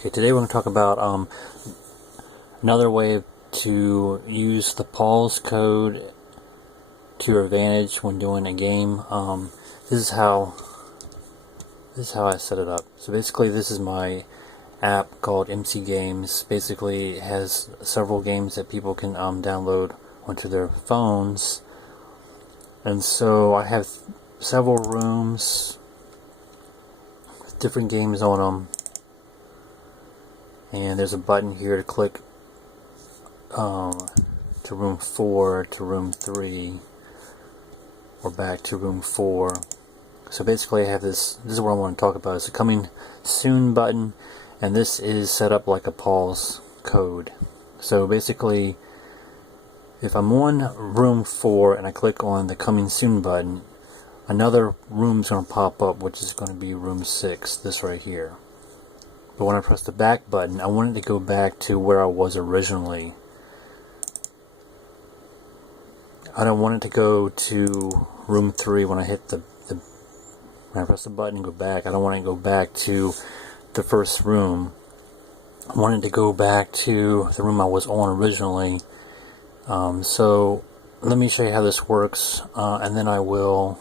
Okay, today we're going to talk about another way to use the pause code to your advantage when doing a game. This is how I set it up. So basically, this is my app called MC Games. Basically, it has several games that people can download onto their phones, and so I have several rooms with different games on them. And there's a button here to click to room 4, to room 3, or back to room 4. So basically I have this is what I want to talk about. It's a coming soon button, and this is set up like a pause code. So basically, if I'm on room 4 and I click on the coming soon button, another room's going to pop up, which is going to be room 6, this right here. But when I press the back button, I want it to go back to where I was originally. I don't want it to go to room 3 when I hit when I press the button and go back. I don't want it to go back to the first room. I want it to go back to the room I was on originally. So let me show you how this works, and then I will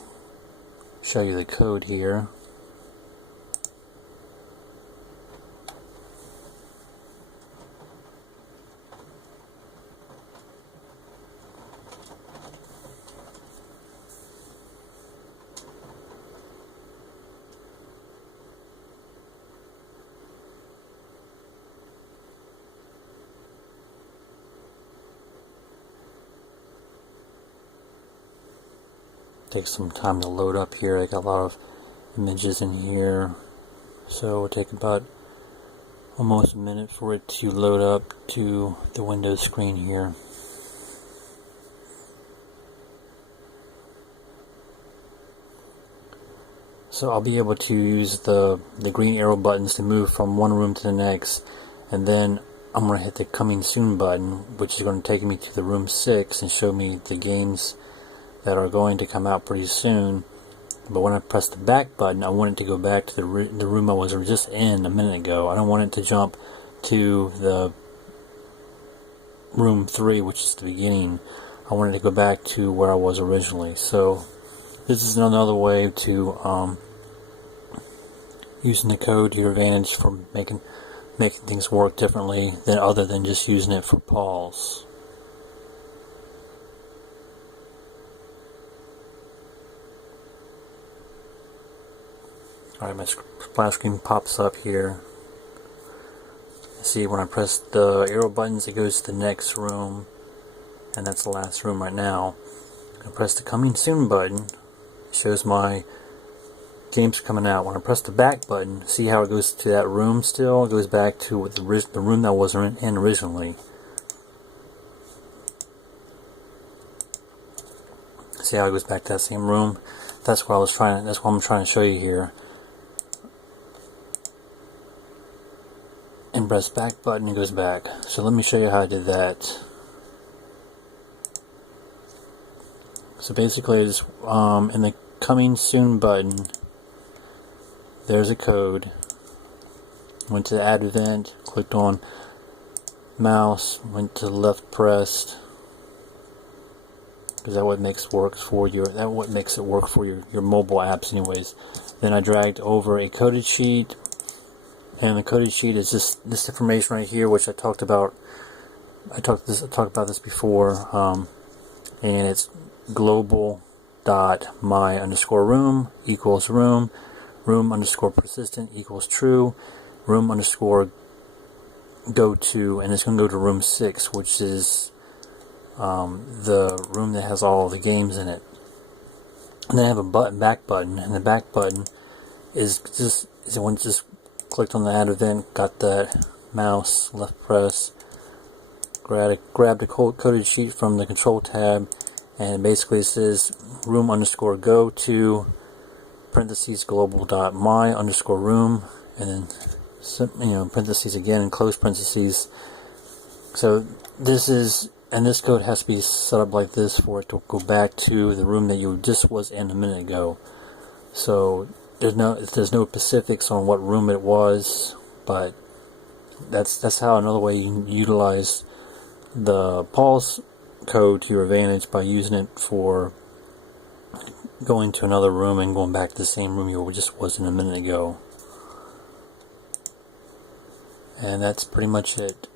show you the code here. Takes some time to load up here. I got a lot of images in here, so it'll take about almost a minute for it to load up to the Windows screen here. So I'll be able to use the green arrow buttons to move from one room to the next, and then I'm going to hit the coming soon button, which is going to take me to the room 6 and show me the games that are going to come out pretty soon. But when I press the back button, I want it to go back to the room I was just in a minute ago. I don't want it to jump to the room 3, which is the beginning. I want it to go back to where I was originally. So this is another way to using the code to your advantage for making things work differently other than just using it for pause. Alright, my splash screen pops up here. See, when I press the arrow buttons, it goes to the next room, and that's the last room right now. I press the coming soon button, it shows my games coming out. When I press the back button, see how it goes to that room still? It goes back to the room that I was in originally. See how it goes back to that same room? That's what I'm trying to show you here. And press back button, it goes back. So let me show you how I did that. So basically, it's in the coming soon button, there's a code. Went to the add event, clicked on mouse, went to left pressed, because that what makes it work for your mobile apps anyways. Then I dragged over a coded sheet. And the coded sheet is this information right here, which I talked about. I talked about this before, and it's global.my_room equals room underscore persistent equals true, room underscore go to, and it's going to go to room 6, which is the room that has all the games in it. And then I have a back button, and the back button is when just clicked on the add event, got that mouse, left press, grabbed a coded sheet from the control tab, and basically it says room underscore go to parentheses global.my_room, and then parentheses again and close parentheses. So this code has to be set up like this for it to go back to the room that you just was in a minute ago. So there's no specifics on what room it was, but that's how another way you can utilize the pause code to your advantage, by using it for going to another room and going back to the same room you just was in a minute ago. And that's pretty much it.